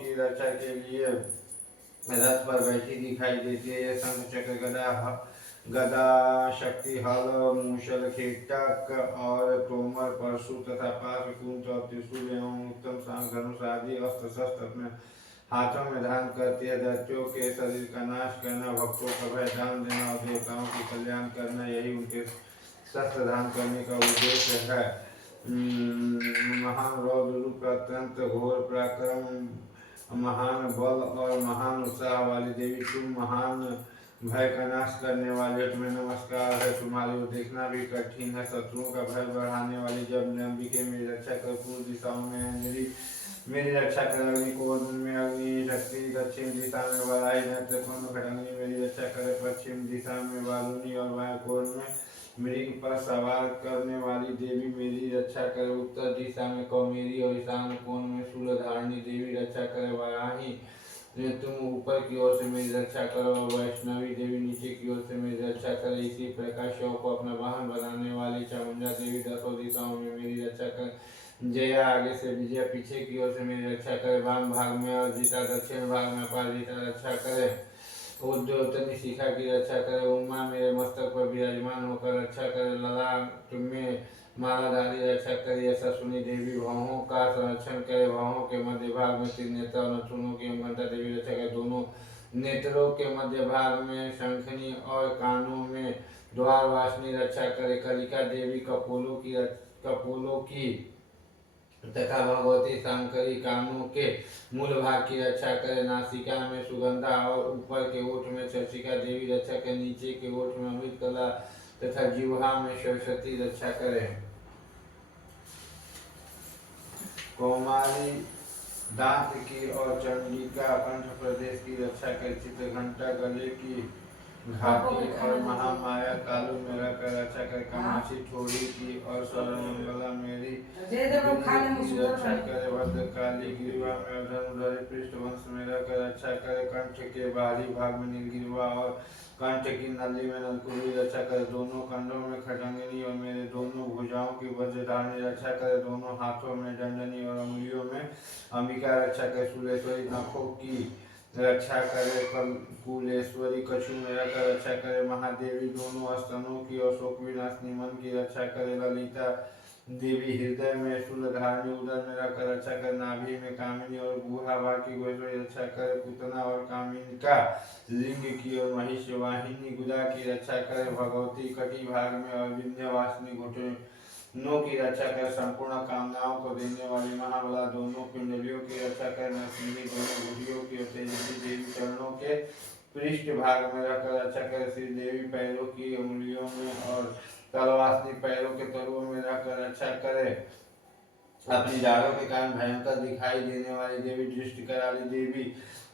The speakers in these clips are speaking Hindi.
की रक्षा के लिए रथ पर बैठी दिखाई देती है। यह शंख चक्र गदा शक्ति हल मूसल खेटक और तोमर परशु तथा पाश कुंच और त्रिशूल एवं उत्तम सांग धनुष आदि अस्त्र शस्त्र अपने हाथों में धारण करती है। दैत्यों के शरीर का नाश करना, भक्तों का भय दान देना और देवताओं के कल्याण करना, यही उनके शस्त्र धारण करने का उद्देश्य है। महान रौद्र रूप, अत्यंत घोर पराक्रम, महान बल और महान उत्साह वाली देवी, तुम महान भय का नाश करने वाले, तुम्हें नमस्कार है। तुम्हारे को देखना भी कठिन है, शत्रुओं का भय बढ़ाने वाली। जब अंबिके मेरी रक्षा कर, पूर्व दिशाओं में अंजलि मेरी रक्षा कर, अग्नि कोण में अग्नि शक्ति, दक्षिण दिशा में वराही नेत्र कुंड खड़ंगी मेरी रक्षा करे, पश्चिम दिशा में वारुणी और वायु कोण में मृग पर सवार करने वाली देवी मेरी रक्षा करे, उत्तर दिशा में कौमेरी और ईशान कोण में शूलधारिणी देवी रक्षा करे, वाराही तुम ऊपर की ओर से मेरी रक्षा करो और वैष्णवी देवी नीचे की ओर से मेरी रक्षा करे। इसी प्रकार शिव को अपना वाहन बनाने वाली चामुंडा देवी दसों दिशाओं में मेरी रक्षा करे। जया आगे से विजया पीछे की ओर से मेरी रक्षा करे, वाम भाग में अर्जिता, दक्षिण भाग में अपराजिता रक्षा करे। उद्योतनी शिखा की रक्षा करे, उमा मेरे मस्तक पर विराजमान होकर रक्षा करे, ललाट में मालाधारी रक्षा करे। ऐसा सुनी देवी भवों का संरक्षण करे, भवों के मध्य भाग में त्रिनेत्र और नथुनों की घंटा देवी रक्षा करे, दोनों नेत्रों के मध्य भाग में शंखनी और कानों में द्वारवासिनी रक्षा करे। कलिका देवी कपोलों की तथा भगवती शंकरी कानों के मूल भाग की रक्षा करे, नासिका में सुगंधा और ऊपर के ओठ में शशिका देवी रक्षा करे, नीचे के ओठ में अमृत कला तथा जिह्वा में सरस्वती रक्षा करे। कौमारी दांत की और चंडिका कंठ प्रदेश की रक्षा करे, चित्रघंटा गले की घाटी और महामाया कालू में रखकर रक्षा करे, कामाक्षी ठोड़ी की और सर्वमंगला मेरी रक्षा करे, भद्रकाली गिरिवा में धनुधरी पृष्ठवंश में रखकर रक्षा करे, कंठ के बाहरी भाग में नीलगिरिवा और कंठ की नली में नलकुली रक्षा करे, दोनों कंधों में खड़ंगिनी और मेरे दोनों भुजाओं की वज्रधारिणी रक्षा करे, दोनों हाथों में दंडनी और अंगुलियों में अंबिका रक्षा करे, शूलेश्वरी नखों की रक्षा करे, कुलेश्वरी कछु में रखकर रक्षा करे, महादेवी दोनों स्तनों की और शोक विनाशनी मन की रक्षा करे, ललिता देवी हृदय में शूलधारिणी उदर में रखकर रक्षा करे, नाभि में कामिनी और गुहा भाग की गोश्वरी रक्षा करे, पूतना और कामिनिका लिंग की और महिष वाहिनी गुदा की रक्षा करे, भगवती कटी भाग में और विंध्यवासिनी घुटनों की रक्षा कर, संपूर्ण कामनाओं को देने वाली महाबला दोनों कुंडलियों की रक्षा कर, नरसिंही दोनों गुड़ियों की और तेजस्वी देवी चरणों के पृष्ठ भाग में रखकर रक्षा कर, श्री देवी पैरों की उंगलियों में और तलवासनी पैरों के तलुओं में रखकर रक्षा करे, अपनी दाढ़ों के कारण भयंकर दिखाई देने वाली देवी, दृष्टि कराली देवी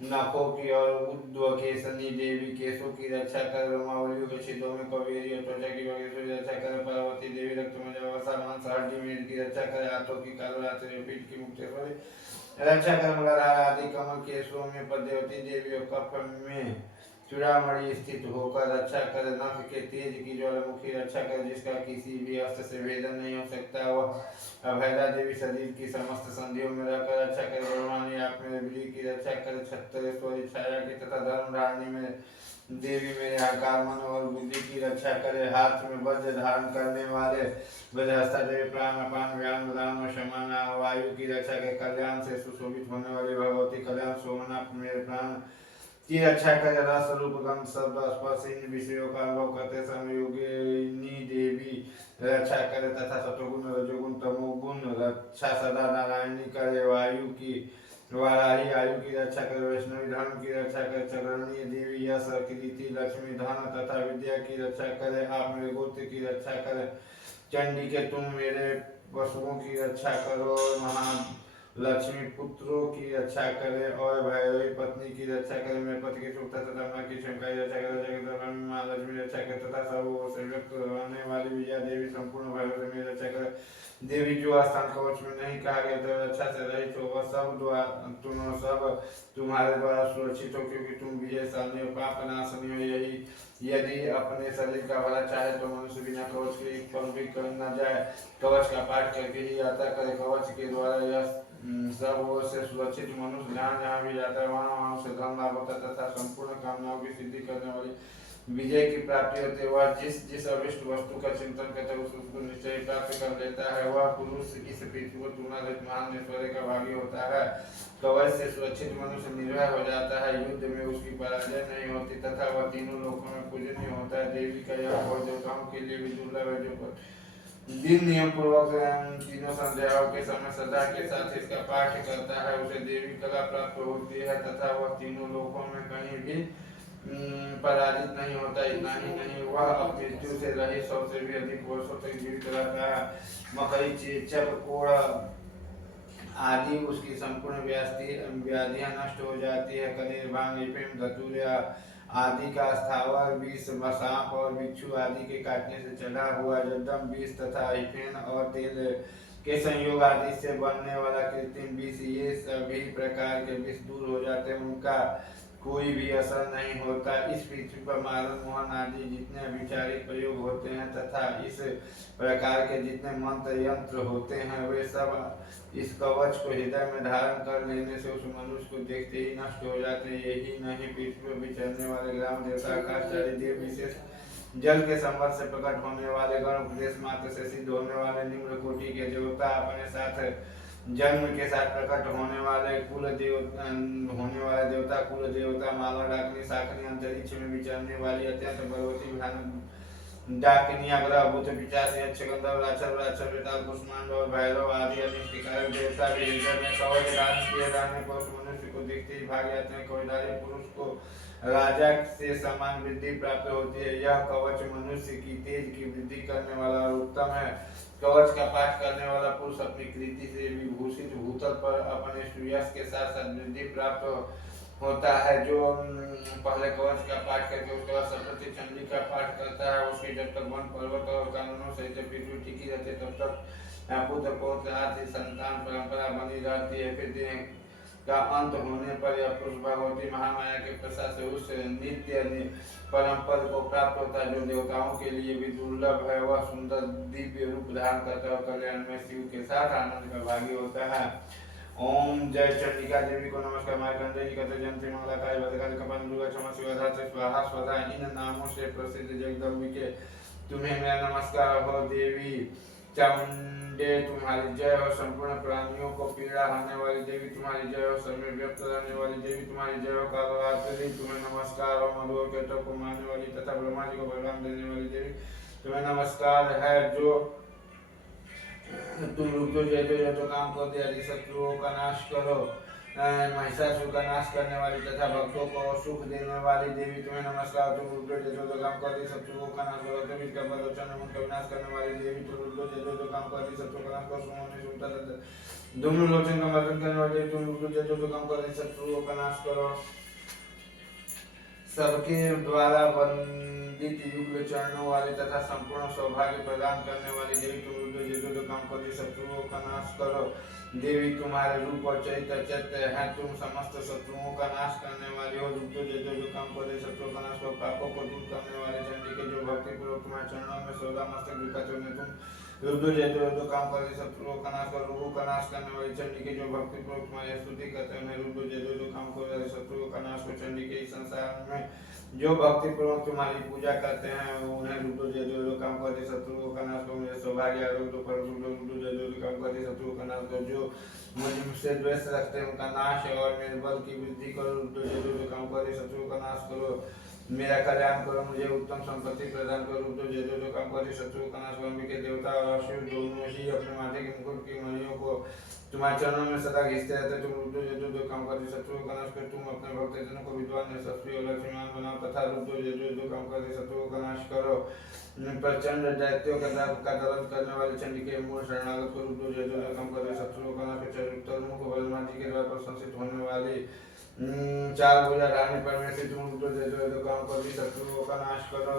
नखों की और उद्वकेशनी देवी केशों की रक्षा कर, रोमावलियों के छिद्रों में कवेरी और त्वचा की वगैरह रक्षा करे, पार्वती देवी रक्त में जवासा मांस हड्डी मीट की रक्षा करे, हाथों की कालरात्रि पीठ की मुक्तेश्वरी रक्षा कर, मगरहार आदि कमल केशों में पद्मावती देवी और कफ में चूड़ामणि स्थित होकर रक्षा करे, नख के तेज की ज्वालामुखी रक्षा करे, जिसका किसी भी अस्त्र से भेदन नहीं हो सकता, वह अभयदा देवी शरीर की समस्त संधियों में रहकर रक्षा करे, ब्रह्माणी आप मेरे विजय की रक्षा करे, छत्रेश्वरी छाया की तथा धर्मधारिणी में देवी मेरे आकार मन और बुद्धि की रक्षा करे, हाथ में वज्र धारण करने वाले वज्रहस्ता देवी प्राण अपान व्यान उदान और शमान वायु की रक्षा करे, कल्याण से सुशोभित होने वाली भगवती कल्याण सोमनाथ मेरे प्राण की रक्षा करे, रस रूप गंध शब्द स्पर्श इन विषयों का अनुभव करते समय योगिनी देवी रक्षा करे, तथा सतोगुण रजोगुण तमोगुण रक्षा सदा नारायणी करे, वायु की वाराही आयु की रक्षा करे, वैष्णवी धर्म की रक्षा करे, चरणीय देवी यश कीर्ति लक्ष्मी धन तथा विद्या की रक्षा करे, आप मेरे गोत्र की रक्षा करे, चंडी के तुम मेरे पशुओं की रक्षा करो, महालक्ष्मी पुत्रों की रक्षा करे और भैरवी पत्नी की रक्षा करे, मेरे पति की सुख तथा माँ की क्षमता की रक्षा करे, जगत माँ लक्ष्मी रक्षा करे, तथा सब से व्यक्त रहने वाली विजया देवी संपूर्ण भैरव से मेरी रक्षा करे, देवी जो स्थान कवच में नहीं कहा गया तो रक्षा से रहित हो, वह सब तुम्हारे द्वारा सुरक्षित हो, क्योंकि तुम विजयशाली हो, पाप नाशनी हो। यही यदि अपने शरीर का भला चाहे तो मनुष्य बिना कवच के एक पल भी कर न जाए, कवच का पाठ करके ही यात्रा करे, कवच के द्वारा यह सब ओर से सुरक्षित मनुष्य जहाँ जहाँ भी जाता है वहाँ वहाँ उसे धन लाभ होता है तथा संपूर्ण कामनाओं की सिद्धि करने वाली विजय की प्राप्ति होती है। वह जिस जिस अभिष्ट वस्तु का चिंतन करता है उसको निश्चय प्राप्त कर लेता है। वह पुरुष इस पृथ्वी को तुलना महान ऐश्वर्य का भागी होता है। कवच से सुरक्षित मनुष्य निर्भय हो जाता है, युद्ध में उसकी पराजय नहीं होती तथा वह तीनों लोकों में पूजनीय होता है। देवी का यह और देवताओं के लिए भी दुर्लभ है। जो दिन नियम पूर्वक तीनों संध्याओं के समय श्रद्धा के साथ इसका पाठ करता है उसे देवी कला प्राप्त होती है तथा वह तीनों लोकों में कहीं भी पराजित नहीं होता। इतना ही नहीं, वह मृत्यु से रहित 100 से भी अधिक वर्षों तक जीवित रहता है। मकई, चेचक, कोड़ आदि उसकी संपूर्ण व्याधियां नष्ट हो जाती है। कनेर, भांग, एफिम, धतूरा आदि का स्थावर विष, सांप और बिच्छू आदि के काटने से चढ़ा हुआ जर्दम विष तथा एफिन और तेल के संयोग आदि से बनने वाला कृत्रिम विष, ये सभी प्रकार के विष दूर हो जाते हैं, उनका कोई भी असर नहीं होता। इस पृथ्वी पर मारण, मोहन आदि जितने विचारिक प्रयोग होते हैं तथा इस प्रकार के जितने मंत्र यंत्र होते हैं वे सब इस कवच को हृदय में धारण कर लेने से उस मनुष्य को देखते ही नष्ट हो जाते हैं। यही नहीं, पृथ्वी पर विचरने वाले ग्राम देवता, आकाशचारी देव, विशेष जल के संबंध से प्रकट होने वाले गण, उपदेश मात्र से सिद्ध होने वाले निम्न कोटि के देवता, अपने साथ जन्म के साथ प्रकट होने वाले देवता, कुल देवता, माला डाकनी, शाकनी, अंतरिक्ष में विचरने वाली अत्यंत बलवती भयानक डाकिनी, अग्रह, भूत, पिशाच, यक्ष, गंधर्व, राक्षस, वेताल, कुष्मांड और भैरव आदि अनिष्टकारक देवता भी हृदय में कवच धारण किए रहने पर उस मनुष्य को देखते ही भाग जाते हैं। कवचधारी पुरुष को राजा से समान वृद्धि प्राप्त होती है। यह कवच मनुष्य की तेज की वृद्धि करने वाला और उत्तम है। कवच का पाठ करने वाला पुरुष अपनी कृति से विभूषित भूतल पर अपने सूर्यास्त के साथ साथ वृद्धि प्राप्त होता है। जो पहले कवच का पाठ करके उसके बाद सप्तशती चंडी का पाठ करता है, उसकी जब तक वन पर्वत और कानूनों से पृथ्वी टिकी रहती है तब तक पुत्र पौत्र आदि संतान परंपरा बनी रहती है। फिर दिन का अंत होने पर यह पुरुष भगवती महामाया के प्रसाद से उस नित्य परम पद को प्राप्त होता है जो देवताओं के लिए भी दुर्लभ है। वह सुंदर दिव्य रूप धारण करता है और कल्याण में शिव के साथ आनंद का भागी होता है। ओम जय चंडिका देवी को नमस्कार। मार्कंडेय जी कहते जयंती मंगलाकाय भद्रकाली कपाल दुर्गा क्षमा शिवधा स्वाहा स्वधा, इन नामों से प्रसिद्ध जगदम्बिके तुम्हें मेरा नमस्कार हो। देवी चामुंडे तुम्हारी जय हो। संपूर्ण प्राणियों को पीड़ा होने वाली देवी तुम्हारी जय हो। सब में व्यक्त रहने वाली देवी तुम्हारी जय हो। कालरात्रि तुम्हें नमस्कार हो। मधु केतु को मारने वाली तथा ब्रह्मा जी को बलराम देने वाली देवी तुम्हें नमस्कार है। जो तुम रुक जो काम कर दिया शत्रुओं का नाश करो, महिषासुर का नाश करने वाली तथा भक्तों को सुख देने वाली देवी तुम्हें नमस्कार। तुम रुद्र जो काम कर दी शत्रुओं का नाश करो। तुम इसका बलोचन उनका विनाश करने वाली देवी तुम रुद्र जो काम कर दी शत्रुओं का नाश करो। सुनता दोनों लोचन का मर्दन करने वाली देवी तुम रुद्र जो काम कर दी शत्रुओं का नाश करो। सबके द्वारा वंदित युगल चरणों वाले तथा संपूर्ण सौभाग्य प्रदान करने वाली देवी तुम रुद्र जो काम कर दी शत्रुओं का नाश करो। देवी तुम्हारे रूप और चरित्र है, तुम समस्त शत्रुओं का नाश करने वाली हो। रुद्र जो काम कर दी शत्रुओं का नाश करो। पापों को दूर करने वाले चंडी के जो भक्ति पूर्वक तुम्हारे चरणों में सौदा मस्तक झुकाते हुए तुम रुद्र जो काम कर दी शत्रुओं का नाश करो। रोगों का नाश करने वाली चंडी के जो भक्ति पूर्वक तुम्हारी स्तुति करते हैं रुद्र जो काम कर दी शत्रुओं का नाश करो। चंडी के इस संसार में जो भक्ति पूर्वक तुम्हारी पूजा करते हैं उन्हें रुद्र जो काम कर दी शत्रुओं का नाश करो। मुझे सौभाग्य आरोग्य पर रुद्र जो काम कर दी शत्रुओं का नाश करो। जो मुझसे द्वेष रखते हैं उनका नाश और मेरे बल की वृद्धि करो। रुद्र जो काम कर दी शत्रुओं का नाश करो। मेरा कल्याण करो, मुझे उत्तम संपत्ति प्रदान करो। रुद्र जो काम कर दी शत्रुओं का नाश करो। के देवता और शिव दोनों ही अपने माथे के मुकुट की मणियों को तुम्हारे चरणों में सदा घिसते रहते। तुम रुद्र जो काम कर दी शत्रुओं का नाश कर तुम अपने भक्तजनों को विद्वान, यशस्वी और लक्ष्मीवान बनाओ तथा रुद्र जो काम कर दी शत्रुओं का नाश करो। प्रचंड दैत्यों का दर्द करने वाली चंडी के मूल शरणागत को रुद्र जो काम कर दी शत्रुओं का नाश कर। उत्तरमुख बलमा जी के द्वारा प्रशंसित होने वाली चार भुजा रानी परमेश्वरी तुम रुद्र जो काम कर दी शत्रुओं का नाश करो।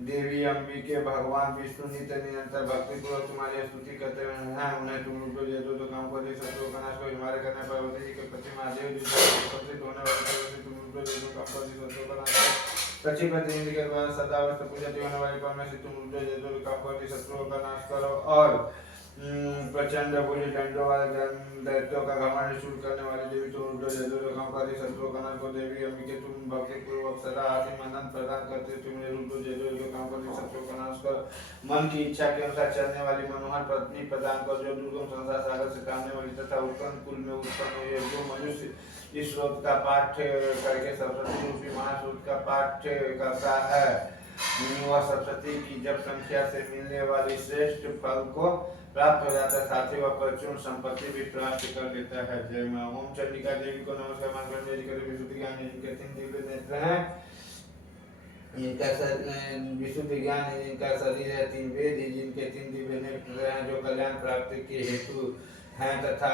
देवी अंबिके भगवान विष्णु नित्य निरंतर भक्ति पूर्वक तुम्हारी स्तुति करते हैं उन्हें तुम रुद्र जो काम कर दी शत्रुओं का नाश करो। हमारे करने पार्वती जी के प्रति महादेव जी प्रसिद्ध होने वाले पार्वती तुम रुद्र जो काम कर दी शत्रुओं का नाश करो। पति जी के द्वारा सदावस्थ पूजा होने वाली परमेश्वरी तुम रुद्र जो काम कर दी शत्रुओं का नाश करो। और प्रचंड भुज दंडों वाले दैत्यों का घमंड शूट करने वाली देवी तो रुद्र जदुर्गमकारी शत्रुओं कनन को देवी अम्बिके तुम भक्ति पूर्वक सदा आसिम आनंद प्रदान करते तुमने रुद्र जदुर्गमकारी शत्रुओं का नाश कर मन की इच्छा के अनुसार चलने वाली मनोहर पत्नी प्रदान कर जो दुर्गम संसार सागर से तारने वाली तथा उत्पन्न कुल में उत्पन्न हुई जो मनुष्य इस श्लोक का पाठ करके सरस्वती रूपी महाश्लोक का पाठ करता है वह सरस्वती की जब संख्या से मिलने वाली श्रेष्ठ फल को प्राप्त हो जाता है, साथ ही वह प्रचुर संपत्ति भी प्राप्त कर लेता है। जय मां। ओम चंडिका देवी को नमस्कार। मंगल मेरी करे विशुद्धि ज्ञान जिनके 3 दिव्य नेत्र हैं, इनका विशुद्धि ज्ञान इनका शरीर है, 3 वेद जिनके 3 दिव्य नेत्र हैं, जो कल्याण प्राप्ति के हेतु हैं तथा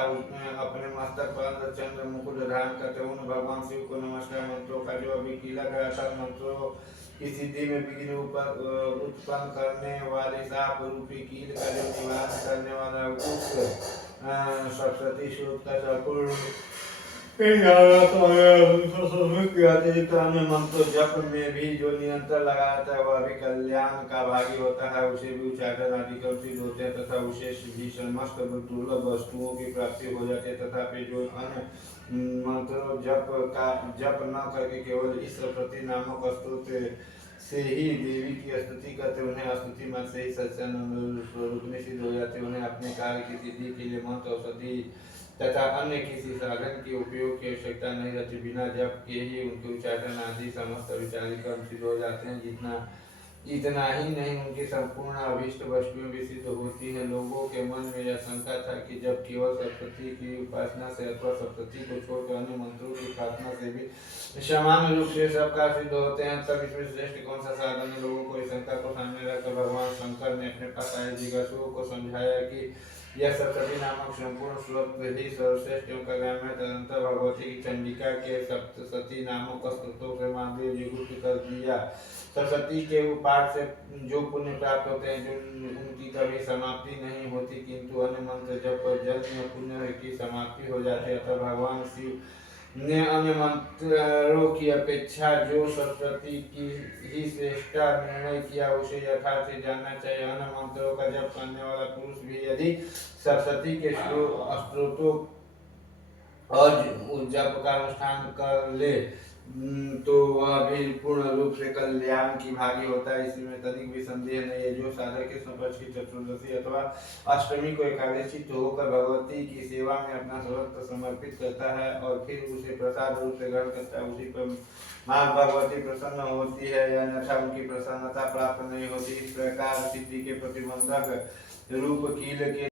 अपने मस्तक पर चंद्र मुकुट धारण करते उन भगवान शिव को नमस्कार। मंत्रों का जो अभी कीला गया था, मंत्रों की सिद्धि में विघ्न उत्पन्न करने वाले साप रूपी कील का जो निवारण करने वाला उस सरस्वती श्लोक का संपूर्ण मंत्र जप में भी जो निरंतर लगाता है वह भी कल्याण का भागी होता है, उसे भी उच्चारण आदि कल्पित होते हैं तथा उसे भी समस्त दुर्लभ वस्तुओं की प्राप्ति हो जाती है। तथापि जो अन्य मंत्रों जप न करके केवल इस प्रति नामक स्तोत्र से ही देवी की स्तुति करते उन्हें स्तुति मत से ही सत्संग स्वरूप में सिद्ध हो जाते। उन्हें अपने कार्य की सिद्धि के लिए मंत्र औषधि तथा अन्य किसी साधन के उपयोग की आवश्यकता नहीं रहती, बिना जप के ही उनके उच्चारण आदि समस्त विचारी कर्म सिद्ध हो जाते हैं। इतना ही नहीं, उनकी संपूर्ण अभीष्ट वस्तुएं भी सिद्ध होती हैं। लोगों के मन में यह शंका था कि जब केवल सरस्वती की उपासना से अथवा सरस्वती को छोड़कर अन्य मंत्रों की प्रार्थना से भी समान रूप से सब कार्य सिद्ध होते हैं, तब इसमें श्रेष्ठ कौन सा साधन है। लोगों को इस शंका को सामने रखकर भगवान शंकर ने अपने पास आए जिज्ञासुओं को समझाया कि यह सरस्वती नामक संपूर्ण श्लोक ही सर्वश्रेष्ठ एवं कल्याण है। तदंतर भगवती की चंडिका के सप्तशती नामक स्तोत्रों से महादेव जी गुप्त कर दिया। सरस्वती के पाठ से जो पुण्य प्राप्त होते हैं, जो उनकी कभी समाप्ति नहीं होती, किंतु अन्य मंत्र जप जन्म पुण्य की समाप्ति हो जाती है। अतः भगवान शिव ने अन्य मंत्रों की अपेक्षा जो सरस्वती की ही श्रेष्ठता निर्णय किया, उसे यथार्थ जानना चाहिए। अन्य मंत्रों का जप करने वाला पुरुष भी यदि सरस्वती के स्त्रोतों और जप का अनुष्ठान कर ले तो वह भी पूर्ण रूप से कल्याण की भागी होता है, इसमें तनिक भी संदेह नहीं है। जो साधक के संपक्ष की चतुर्दशी अथवा अष्टमी को एकादशी होकर भगवती की सेवा में अपना सर्वस्व समर्पित करता है और फिर उसे प्रसाद रूप से ग्रहण करता है, उसी पर माँ भगवती प्रसन्न होती है, अन्यथा उनकी प्रसन्नता प्राप्त नहीं होती। इस प्रकार सिद्धि के प्रतिबंधक रूप कील के